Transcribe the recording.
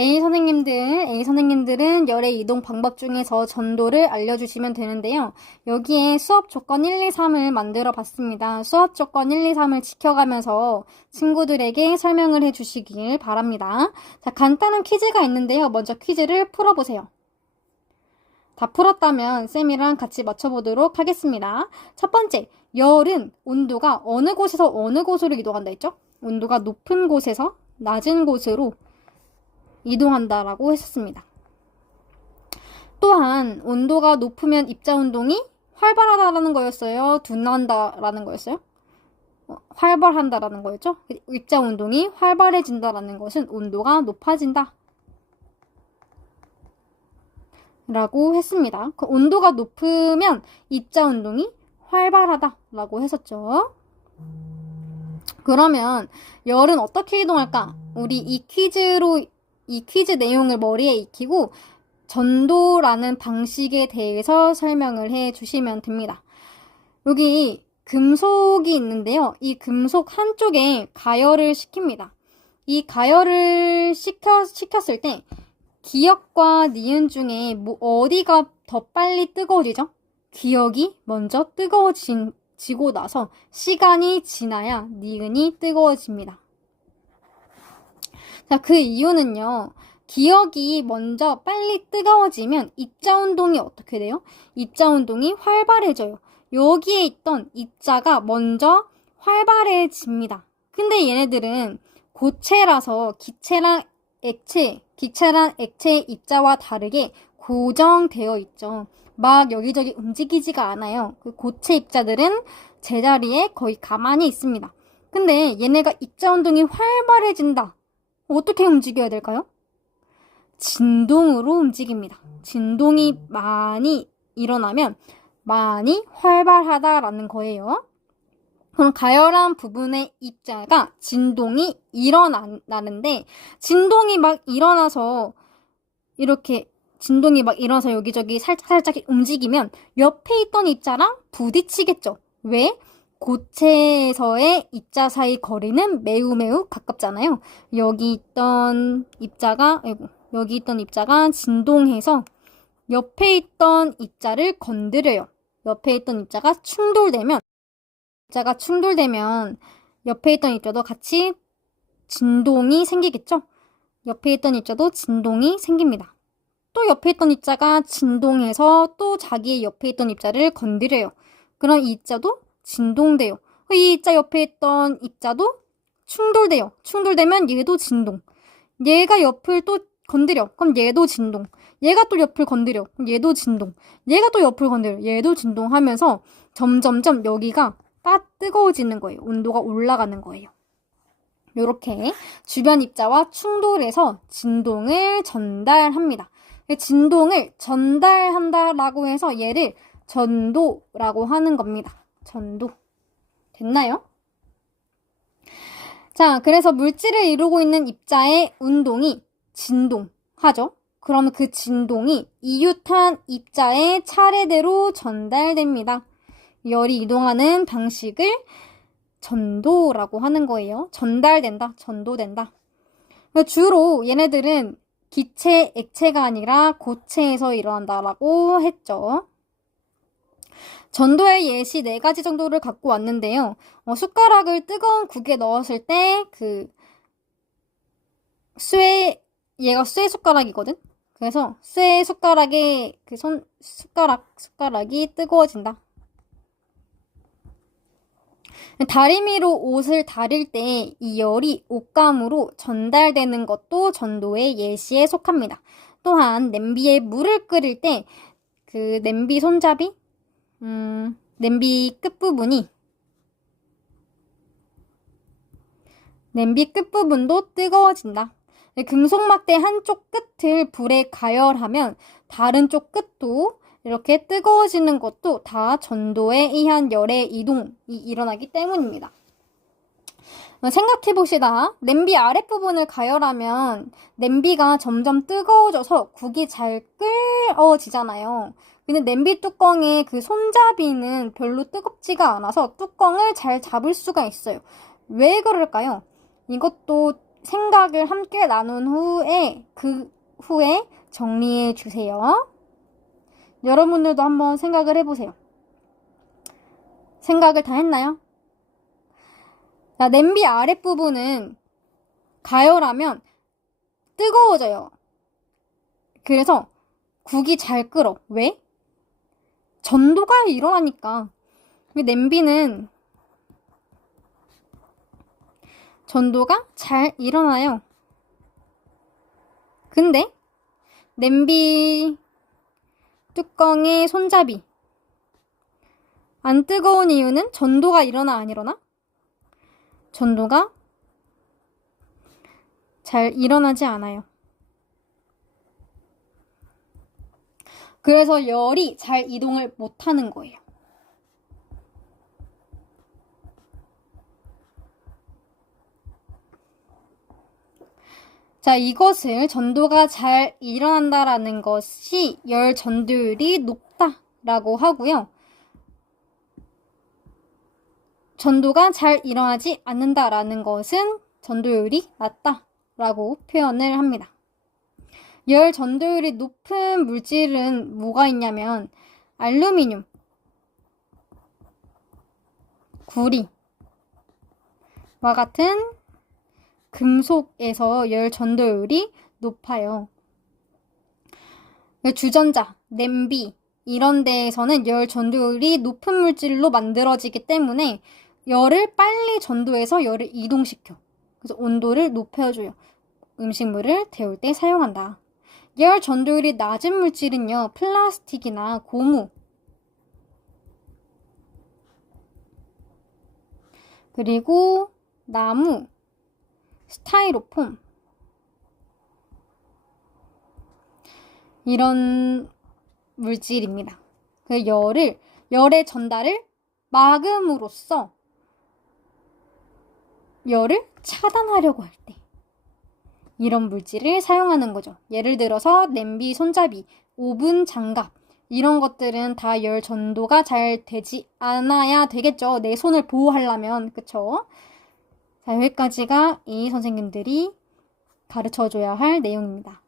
A 선생님들은 열의 이동 방법 중에서 전도를 알려주시면 되는데요. 여기에 수업 조건 1, 2, 3을 만들어 봤습니다. 수업 조건 1, 2, 3을 지켜가면서 친구들에게 설명을 해주시길 바랍니다. 자, 간단한 퀴즈가 있는데요. 먼저 퀴즈를 풀어보세요. 다 풀었다면 쌤이랑 같이 맞춰보도록 하겠습니다. 첫 번째, 열은 온도가 어느 곳에서 어느 곳으로 이동한다 했죠? 온도가 높은 곳에서 낮은 곳으로 이동한다라고 했었습니다. 또한 온도가 높으면 입자운동이 활발하다라는 거였어요? 둔한다라는 거였어요? 활발한다라는 거였죠? 입자운동이 활발해진다라는 것은 온도가 높아진다 라고 했습니다. 그 온도가 높으면 입자운동이 활발하다라고 했었죠. 그러면 열은 어떻게 이동할까? 우리 이 퀴즈 내용을 머리에 익히고 전도라는 방식에 대해서 설명을 해 주시면 됩니다. 여기 금속이 있는데요. 이 금속 한쪽에 가열을 시킵니다. 이 가열을 시켰을 때 기역과 니은 중에 어디가 더 빨리 뜨거워지죠? 기역이 먼저 뜨거워지고 나서 시간이 지나야 니은이 뜨거워집니다. 자, 그 이유는요. 기역이 먼저 빨리 뜨거워지면 입자운동이 어떻게 돼요? 입자운동이 활발해져요. 여기에 있던 입자가 먼저 활발해집니다. 근데 얘네들은 고체라서 기체랑 액체의 입자와 다르게 고정되어 있죠. 막 여기저기 움직이지가 않아요. 그 고체 입자들은 제자리에 거의 가만히 있습니다. 근데 얘네가 입자운동이 활발해진다. 어떻게 움직여야 될까요? 진동으로 움직입니다. 진동이 많이 일어나면 많이 활발하다라는 거예요. 그럼 가열한 부분의 입자가 진동이 일어나는데 진동이 막 일어나서 여기저기 살짝 움직이면 옆에 있던 입자랑 부딪히겠죠. 왜? 고체에서의 입자 사이 거리는 매우 가깝잖아요. 여기 있던 입자가 진동해서 옆에 있던 입자를 건드려요. 옆에 있던 입자가 충돌되면 옆에 있던 입자도 같이 진동이 생기겠죠? 옆에 있던 입자도 진동이 생깁니다. 또 옆에 있던 입자가 진동해서 또 자기의 옆에 있던 입자를 건드려요. 그럼 이 입자도 진동돼요. 이 입자 옆에 있던 입자도 충돌돼요. 충돌되면 얘도 진동. 얘가 옆을 또 건드려. 그럼 얘도 진동. 얘가 또 옆을 건드려. 그럼 얘도 진동. 얘가 또 옆을 건드려. 얘도 진동하면서 점점점 여기가 뜨거워지는 거예요. 온도가 올라가는 거예요. 이렇게 주변 입자와 충돌해서 진동을 전달합니다. 진동을 전달한다라고 해서 얘를 전도라고 하는 겁니다. 전도. 됐나요? 자, 그래서 물질을 이루고 있는 입자의 운동이 진동하죠. 그러면 그 진동이 이웃한 입자의 차례대로 전달됩니다. 열이 이동하는 방식을 전도라고 하는 거예요. 전달된다, 전도된다. 주로 얘네들은 기체, 액체가 아니라 고체에서 일어난다라고 했죠. 전도의 예시 4가지 정도를 갖고 왔는데요. 숟가락을 뜨거운 국에 넣었을 때 얘가 쇠 숟가락이거든? 그래서 쇠 숟가락의 숟가락이 뜨거워진다. 다리미로 옷을 다릴 때 이 열이 옷감으로 전달되는 것도 전도의 예시에 속합니다. 또한 냄비에 물을 끓일 때 그 냄비 손잡이, 냄비 끝부분도 뜨거워진다. 금속 막대 한쪽 끝을 불에 가열하면 다른 쪽 끝도 이렇게 뜨거워지는 것도 다 전도에 의한 열의 이동이 일어나기 때문입니다. 생각해봅시다. 냄비 아랫부분을 가열하면 냄비가 점점 뜨거워져서 국이 잘 끓어지잖아요. 근데 냄비 뚜껑의 그 손잡이는 별로 뜨겁지가 않아서 뚜껑을 잘 잡을 수가 있어요. 왜 그럴까요? 이것도 생각을 함께 나눈 후에 그 후에 정리해 주세요. 여러분들도 한번 생각을 해보세요. 생각을 다 했나요? 자, 냄비 아랫부분은 가열하면 뜨거워져요. 그래서 국이 잘 끓어. 왜? 전도가 일어나니까. 냄비는 전도가 잘 일어나요. 근데 냄비 뚜껑의 손잡이 안 뜨거운 이유는 전도가 일어나 안 일어나? 전도가 잘 일어나지 않아요. 그래서 열이 잘 이동을 못하는 거예요. 자, 이것을 전도가 잘 일어난다라는 것이 열 전도율이 높다라고 하고요. 전도가 잘 일어나지 않는다라는 것은 전도율이 낮다라고 표현을 합니다. 열 전도율이 높은 물질은 뭐가 있냐면 알루미늄, 구리와 같은 금속에서 열 전도율이 높아요. 주전자, 냄비 이런 데에서는 열 전도율이 높은 물질로 만들어지기 때문에 열을 빨리 전도해서 열을 이동시켜. 그래서 온도를 높여줘요. 음식물을 데울 때 사용한다. 열 전도율이 낮은 물질은요, 플라스틱이나 고무, 그리고 나무, 스타이로폼 이런 물질입니다. 그 열의 전달을 막음으로써 열을 차단하려고 할 때 이런 물질을 사용하는 거죠. 예를 들어서 냄비 손잡이, 오븐 장갑 이런 것들은 다 열 전도가 잘 되지 않아야 되겠죠. 내 손을 보호하려면. 그쵸? 자, 여기까지가 이 선생님들이 가르쳐줘야 할 내용입니다.